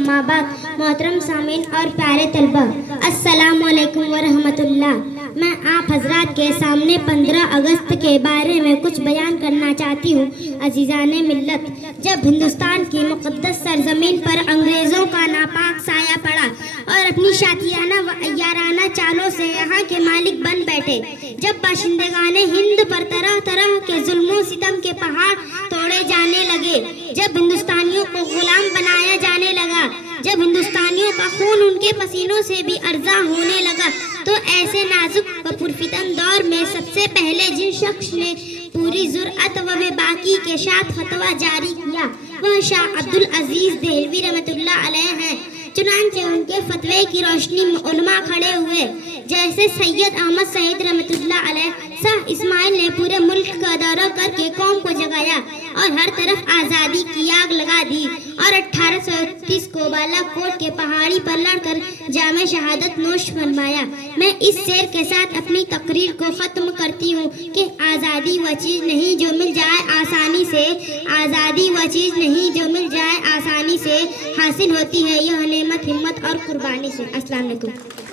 अम्मा बाद मोहतरम सामीन और प्यारे तलबा, अस्सलाम वालेकुम व रहमतुल्लाह। मैं आप हजरात के सामने 15 अगस्त के बारे में कुछ बयान करना चाहती हूँ। अजीज़ाने मिल्लत, जब हिंदुस्तान की मुक़द्दस सरजमीन पर अंग्रेज़ों का नापाक साया पड़ा और अपनी शातिराना व अय्याराना चालों से यहाँ के मालिक बन बैठे, जब बाशिंदगाने हिंद पर तरह तरह के जुल्मों सितम के पहाड़ तोड़े जाने लगे, जब हिंदुस्तानियों को गुलाम बनाया जाने लगा, जब हिंदुस्तानियों का खून उनके पसीनों से भी अर्जा होने लगा, तो ऐसे नाजुक व पुरफितन दौर में सबसे पहले जिन शख्स ने पूरी जुर्अत व बेबाकी के साथ फतवा जारी किया वह शाह अब्दुल अजीज देहलवी रहमतुल्लाह अलैह हैं। चुनांचे उनके फतवे की रोशनी में उलमा खड़े हुए, जैसे सैयद अहमद सईद रहमतुल्लाह अलैह, शाह इस्माइल ने पूरे मुल्क का दौरा करके कौम को जगाया और हर तरफ आज़ादी की आग लगा दी और 1831 को बालाकोट के पहाड़ी पर लड़कर जामे शहादत नोश फरमाया। मैं इस शेर के साथ अपनी तकरीर को ख़त्म करती हूँ कि आज़ादी वह चीज़ नहीं जो मिल जाए आसानी से, आज़ादी वह चीज़ नहीं जो मिल जाए आसानी से, हासिल होती है यह नेमत हिम्मत और कुर्बानी से। अस्सलाम वालेकुम।